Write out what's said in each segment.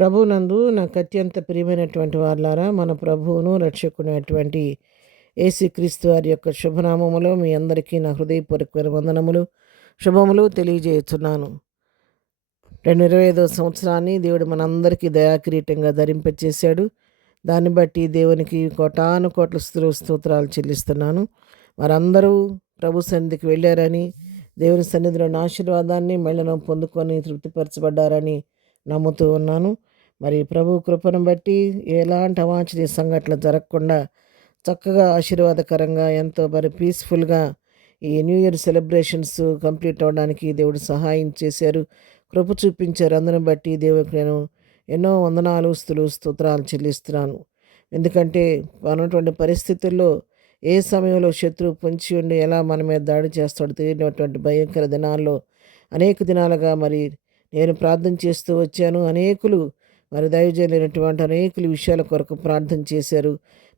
ప్రభువునందు నాకు అత్యంత ప్రియమైనటువంటి వారులారా, మన ప్రభువును రక్షకునైనటువంటి యేసుక్రీస్తు వారి యొక్క శుభనామములో మీ అందరికీ నా హృదయపూర్వకమైన వందనములు, శుభములు తెలియజేస్తున్నాను. 2025 సంవత్సరాన్ని దేవుడు మనందరికీ దయాకిరీటంగా ధరింపచేశాడు. దాన్ని బట్టి దేవునికి కోటాను కోట్ల స్తోత్రాలు చెల్లిస్తున్నాను. వారందరూ ప్రభు సన్నిధికి వెళ్ళారని, దేవుని సన్నిధిలోని ఆశీర్వాదాన్ని మెళ్ళను పొందుకొని తృప్తిపరచబడ్డారని నమ్ముతూ ఉన్నాను. మరి ప్రభు కృపను బట్టి ఎలాంటి అవాంఛనీయ సంఘటనలు జరగకుండా చక్కగా ఆశీర్వాదకరంగా ఎంతో పీస్ఫుల్గా ఈ న్యూ ఇయర్ సెలబ్రేషన్స్ కంప్లీట్ అవ్వడానికి దేవుడు సహాయం చేశారు, కృప చూపించారు. అందుని బట్టి దేవుడికి నేను ఎన్నో వందనాలు, స్తోత్రాలు చెల్లిస్తున్నాను. ఎందుకంటే ఉన్నటువంటి పరిస్థితుల్లో ఏ సమయంలో శత్రువు పొంచి ఉండి ఎలా మన మీద దాడి చేస్తాడో తెలియనటువంటి భయంకర దినాల్లో అనేక దినాలుగా మరి నేను ప్రార్థన చేస్తూ వచ్చాను. అనేకులు మరి దైవజనులైనటువంటి అనేకులు విషయాల కొరకు ప్రార్థన చేశారు.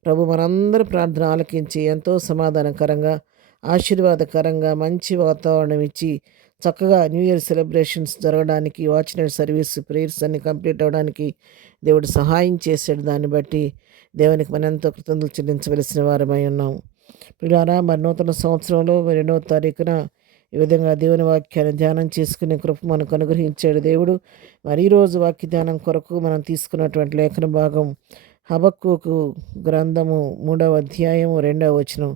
ప్రభు మనందరి ప్రార్థన ఆలకించి ఎంతో సమాధానకరంగా, ఆశీర్వాదకరంగా మంచి వాతావరణం ఇచ్చి చక్కగా న్యూ ఇయర్ సెలబ్రేషన్స్ జరగడానికి, వాచ్ నైట్ సర్వీస్ ప్రేయర్స్ అన్ని కంప్లీట్ అవ్వడానికి దేవుడు సహాయం చేశాడు. దాన్ని బట్టి దేవునికి మనం ఎంతో కృతజ్ఞతలు చెల్లించవలసిన వారమై ఉన్నాం. పిల్లారా, మరి నూతన సంవత్సరంలో 2వ తారీఖున ఈ విధంగా దేవుని వాక్యాన్ని ధ్యానం చేసుకునే కృప మనకు అనుగ్రహించాడు దేవుడు. మరి ఈరోజు వాక్య ధ్యానం కొరకు మనం తీసుకున్నటువంటి లేఖన భాగం హబక్కూకు గ్రంథము 3వ అధ్యాయము 2వ వచనం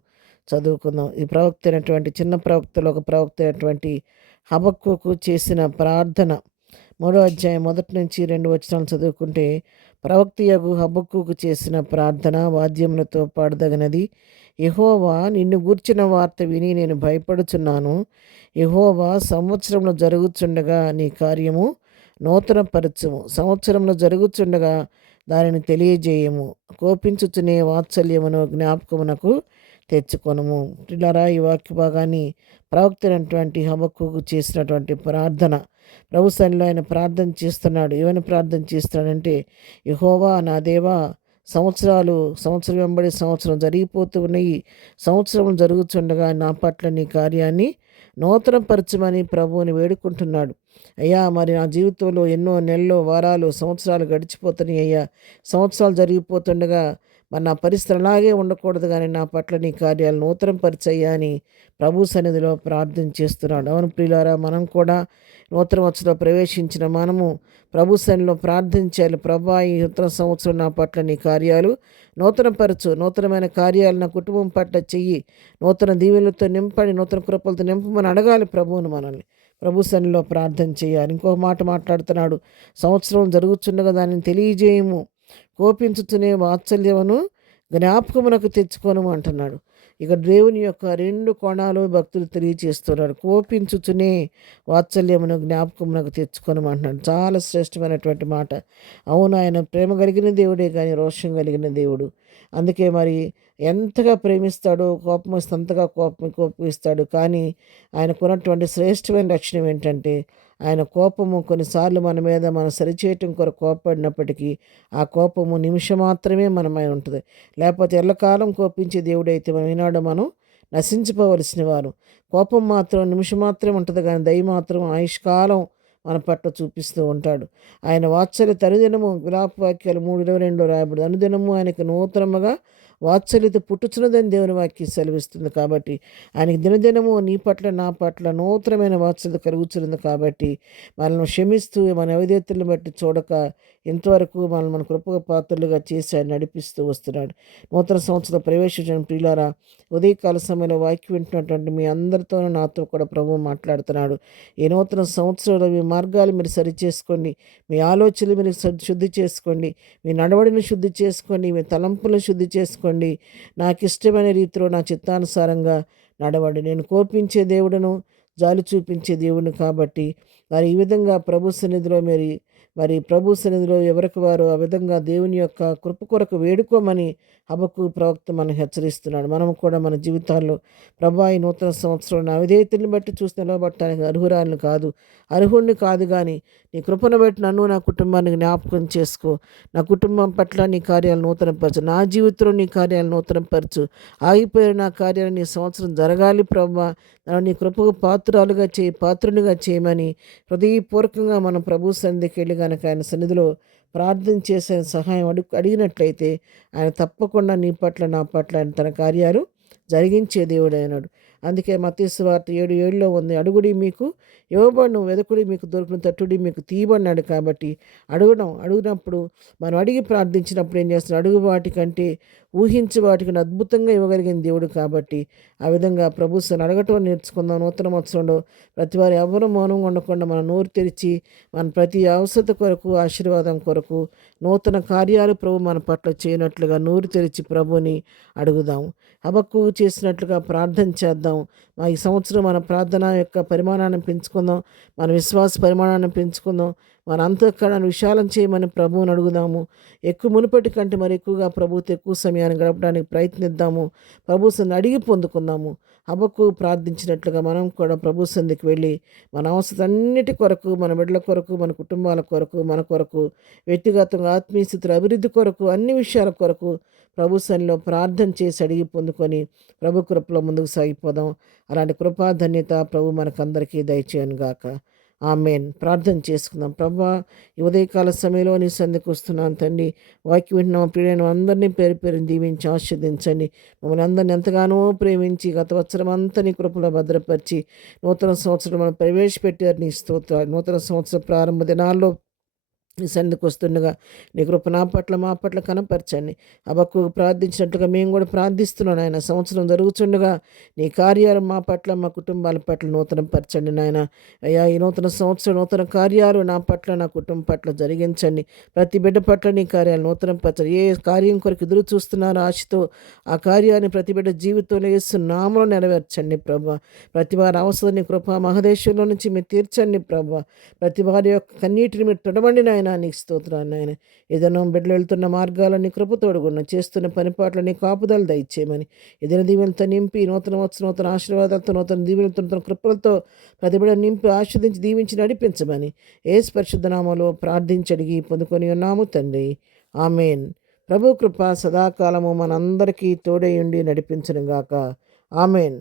చదువుకుందాం. ఈ ప్రవక్త అయినటువంటి చిన్న ప్రవక్తలో ఒక ప్రవక్త అయినటువంటి హబక్కూకు చేసిన ప్రార్థన 3వ అధ్యాయం 1 నుంచి 2 వచనాలు చదువుకుంటే, ప్రవక్త యగు హబక్కూకు చేసిన ప్రార్థన వాద్యములతో పాడదగినది. యెహోవా, నిన్ను గూర్చిన వార్త విని నేను భయపడుచున్నాను. యెహోవా, సంవత్సరంలో జరుగుచుండగా నీ కార్యము నూతనపరచుము. సంవత్సరంలో జరుగుచుండగా దానిని తెలియజేయము. కోపించుచునే వాత్సల్యమును జ్ఞాపకమునకు తెచ్చుకొనుము. పిల్లరా, ఈ వాక్య భాగాన్ని ప్రవక్త అయినటువంటి హబక్కూకు చేసినటువంటి ప్రార్థన. ప్రభు సన్నిధిలో ఆయన ప్రార్థన చేస్తున్నాడు. ఏమని ప్రార్థన చేస్తున్నాడంటే, యెహోవా నా దేవా, సంవత్సరం వెంబడి సంవత్సరం జరిగిపోతూ ఉన్నాయి. సంవత్సరం జరుగుతుండగా నా పట్ల నీ కార్యాన్ని నూతనపరచమని ప్రభువుని వేడుకుంటున్నాడు. అయ్యా, మరి నా జీవితంలో ఎన్నో నెలలు, వారాలు, సంవత్సరాలు గడిచిపోతున్నాయి అయ్యా. సంవత్సరాలు జరిగిపోతుండగా మరి నా పరిస్థితి అలాగే ఉండకూడదు, కానీ నా పట్ల నీ కార్యాలు నూతనపరిచయ్యా అని ప్రభు సన్నిధిలో ప్రార్థన చేస్తున్నాడు. అవును ప్రియులారా, మనం కూడా నూతన వచ్చలో ప్రవేశించిన మనము ప్రభు సన్నిధిలో ప్రార్థించాలి. ప్రభా, ఈ నూతన సంవత్సరం నా పట్ల నీ కార్యాలు నూతనపరచు, నూతనమైన కార్యాలు నా కుటుంబం పట్ల చెయ్యి, నూతన దీవెనలతో నింపండి, నూతన కృపలతో నింపమని అడగాలి ప్రభువును. మనల్ని ప్రభు సన్నిధిలో ప్రార్థన చేయాలి. ఇంకొక మాట మాట్లాడుతున్నాడు, సంవత్సరం జరుగుతుండగా దానిని తెలియజేయము, కోపించుచునే వాత్సల్యమును జ్ఞాపకమునకు తెచ్చుకోను అంటున్నాడు. ఇక దేవుని యొక్క 2 కోణాలు భక్తులు తెలియచేస్తున్నారు. కోపించుచునే వాత్సల్యమును జ్ఞాపకమునకు తెచ్చుకొని అంటున్నాడు. చాలా శ్రేష్టమైనటువంటి మాట. అవును, ఆయన ప్రేమ కలిగిన దేవుడే కానీ రోషం కలిగిన దేవుడు. అందుకే మరి ఎంతగా ప్రేమిస్తాడో, కోపం వస్తే అంతగా కోపిస్తాడు. కానీ ఆయనకున్నటువంటి శ్రేష్టమైన లక్షణం ఏంటంటే, ఆయన కోపము కొన్నిసార్లు మన మీద మనం సరిచేయటం కొరకు కోపడినప్పటికీ ఆ కోపము నిమిషం మాత్రమే మనమై ఉంటుంది. లేకపోతే ఎల్లకాలం కోపించే దేవుడైతే ఈనాడు మనం నశించిపోవలసిన వారు. కోపం మాత్రం నిమిషం మాత్రమే ఉంటుంది, కానీ దయ మాత్రం ఆయుష్కాలం మన పట్ల చూపిస్తూ ఉంటాడు. ఆయన వాత్సల్యత అనుదినము, విలాపవాక్యాలు 3:22 రాయబడి, అనుదినము ఆయనకు నూతనముగా వాత్సల్యత పుట్టుచున్నదని దేవుని వాక్యం సెలవిస్తుంది. కాబట్టి ఆయనకి దినదినము నీ పట్ల నా పట్ల నూతనమైన వాత్సల్యత కలుగుతున్నది. కాబట్టి మనల్ని క్షమిస్తూ మన అవిధేయతలను బట్టి చూడక ఇంతవరకు మన కృపగా పాత్రలుగా చేసి ఆయన నడిపిస్తూ వస్తున్నాడు. నూతన సంవత్సరం ప్రవేశించిన ప్రియులారా, ఉదయకాల సమయంలో వాక్యం వింటున్నటువంటి మీ అందరితోనూ నాతో కూడా ప్రభువు మాట్లాడుతున్నాడు. ఈ నూతన సంవత్సరంలో మీ మార్గాలు మీరు సరిచేసుకోండి, మీ ఆలోచనలు మీరు శుద్ధి చేసుకోండి, మీ నడవడిని శుద్ధి చేసుకోండి, మీ తలంపులను శుద్ధి చేసుకోండి. నాకు ఇష్టమైన రీతిలో నా చిత్తానుసారంగా నడవండి. నేను కోపించే దేవుడును, జాలి చూపించే దేవుడిని. కాబట్టి మరి ఈ విధంగా ప్రభు సన్నిధిలో ప్రభు సన్నిధిలో ఎవరికి వారు ఆ విధంగా దేవుని యొక్క కృప కొరకు వేడుకోమని హబక్కూ ప్రవక్త మనకు హెచ్చరిస్తున్నాడు. మనం కూడా మన జీవితాల్లో ప్రభా, ఈ నూతన సంవత్సరం అవిధేయతని బట్టి చూసి నిలబట్టడానికి అర్హుడిని కాదు, కానీ నీ కృపను బట్టి నన్ను, నా కుటుంబాన్ని జ్ఞాపకం చేసుకో. నా కుటుంబం పట్ల నీ కార్యాలు నూతనపరచు, నా జీవితంలో నీ కార్యాలు నూతనపరచు. ఆగిపోయిన నా కార్యాలు నీ సంవత్సరం జరగాలి ప్రభా. నీ కృపకు పాత్రునిగా చేయమని హృదయపూర్వకంగా మనం ప్రభు సన్నిధికి వెళ్ళి కనుక ఆయన సన్నిధిలో ప్రార్థన చేసే సహాయం అడిగినట్లయితే ఆయన తప్పకుండా నీ పట్ల నా పట్ల ఆయన తన కార్యాలు జరిగించే దేవుడు అయినాడు. అందుకే మత్తయి సువార్త 7:7లో ఉంది, అడుగుడి మీకు ఇవ్వబడును, వెదకుడి మీకు దొరుకును, తట్టుడి మీకు తీయబడినాడు. కాబట్టి అడిగినప్పుడు మనం అడిగి ప్రార్థించినప్పుడు ఏం చేస్తున్నాడు, అడుగు వాటికంటే ఊహించే వాటికంటే అద్భుతంగా ఇవ్వగలిగిన దేవుడు. కాబట్టి ఆ విధంగా ప్రభుత్వాన్ని అడగటం నేర్చుకుందాం. నూతన సంవత్సరంలో ప్రతి వారు ఎవరు మౌనంగా ఉండకుండా మన నోరు తెరిచి మన ప్రతి అవసరత కొరకు, ఆశీర్వాదం కొరకు, నూతన కార్యాలు ప్రభు మన పట్ల చేయనట్లుగా నోరు తెరిచి ప్రభుని అడుగుదాం. హబక్కూకు చేసినట్లుగా ప్రార్థన చేద్దాం. ఈ సంవత్సరం మన ప్రార్థన యొక్క పరిమాణాన్ని పెంచుకుందాం, మన విశ్వాస పరిమాణాన్ని పెంచుకుందాం, మన అంతఃకరణను విశాలం చేయమని ప్రభువుని అడుగుదాము. ఎక్కువ మునుపటి కంటే మరి ఎక్కువగా ప్రభుతో ఎక్కువ సమయాన్ని గడపడానికి ప్రయత్నిద్దాము. ప్రభు సంధిని అడిగి పొందుకుందాము. హబక్కూకు ప్రార్థించినట్లుగా మనం కూడా ప్రభు సంధికి వెళ్ళి మన అవసరతన్నిటి కొరకు, మన బిడ్డల కొరకు, మన కుటుంబాల కొరకు, మన కొరకు, వ్యక్తిగతంగా ఆత్మీయ స్థితుల అభివృద్ధి కొరకు, అన్ని విషయాల కొరకు ప్రభు సన్నిధిలో ప్రార్థన చేసి అడిగి పొందుకొని ప్రభు కృపలో ముందుకు సాగిపోదాం. అలాంటి కృపా ధన్యత ప్రభు మనకందరికీ దయచేయను గాక. ఆమేన్. ప్రార్థన చేసుకుందాం. ప్రభా, ఈ ఉదయకాల సమయంలో నీ సన్నిధికి వస్తున్నాను తండ్రి. వాక్యం వింటున్న మా ప్రియులైన అందరినీ పేరు పేరుని దీవించి ఆశీర్వదించండి. మమ్మల్ని అందరిని ఎంతగానో ప్రేమించి గత సంవత్సరం అంతా నీ కృపలో భద్రపరిచి నూతన సంవత్సరం మనం ప్రవేశపెట్టారు. నీ స్తోత్రాలు. నూతన సంవత్సరం ప్రారంభ దినాల్లో నీ సన్నిధికి వస్తుండగా నీ కృప నా పట్ల మా పట్ల కనపరచండి. హబక్కూకు ప్రార్థించినట్టుగా మేము కూడా ప్రార్థిస్తున్నాను ఆయన. సంవత్సరం జరుగుతుండగా నీ కార్యాలు మా పట్ల, మా కుటుంబాల పట్ల నూతన పరచండి నాయన. అయ్యా, ఈ నూతన సంవత్సరం నూతన కార్యాలు నా పట్ల, నా కుటుంబం పట్ల జరిగించండి. ప్రతి బిడ్డ పట్ల నీ కార్యాలు నూతన పరచండి. ఏ కార్యం కొరకు ఎదురు చూస్తున్నారో ఆశతో ఆ కార్యాన్ని ప్రతి బిడ్డ జీవితంలో యేసునామములో నెరవేర్చండి ప్రభా. ప్రతి వారి అవసరం నీ కృప మహదేశంలో నుంచి మీరు తీర్చండి ప్రభా. ప్రతి వారి యొక్క కన్నీటిని మీరు తొడవండి నాయన. నీకు స్తోత్రాన్ని నాయన. ఏదైనా బిడ్డలు వెళ్తున్న మార్గాల్లో నీ కృప తోడుగున్న, చేస్తున్న పనిపాట్ల నీ కాపుదలు దయచేయమని, ఏదైనా దీవెనలతో నింపి నూతన నూతన ఆశీర్వాదాలతో, నూతన దీవెనలతో, నూతన కృపలతో ప్రతి బిడ్డ నింపి ఆస్వాదించి దీవించి నడిపించమని యేసు పరిశుద్ధ నామములో ప్రార్థించి అడిగి పొందుకొని ఉన్నాము తండ్రి. ఆమేన్. ప్రభు కృప సదాకాలము మనందరికీ తోడై ఉండి నడిపించును గాక. ఆమేన్.